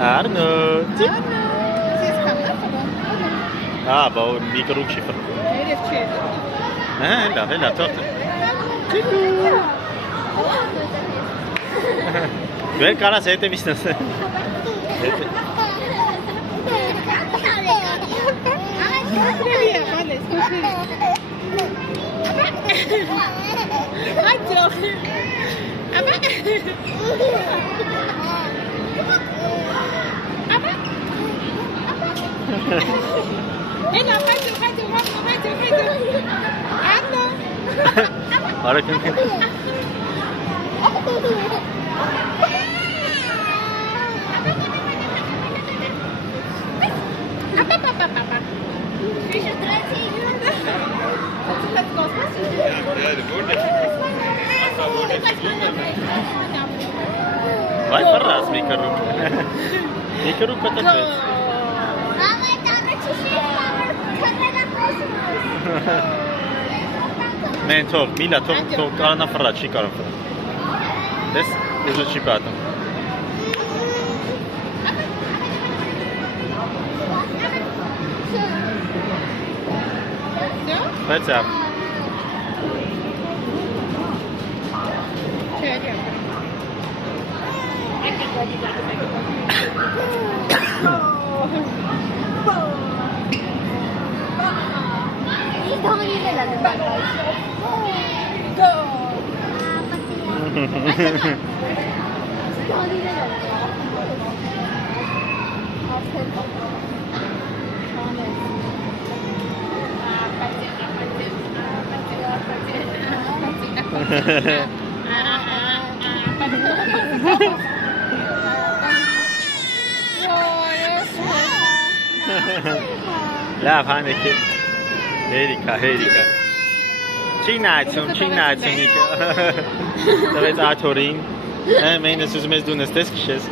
Arno. Siz kamera falan. Ah, bah, microchip. Herif çeydi. Hela, torta. Ver cara, se te viste. Ahora que vai farras micro. Micro patates. Men top, Mila top karana farrat, chi karan farrat. Des, uzo chi patam. What's up? La fane che Erika. Չինացում Նիկա։ Դավեց աթորին։ Մենս ուզում ես դու նստես քշես։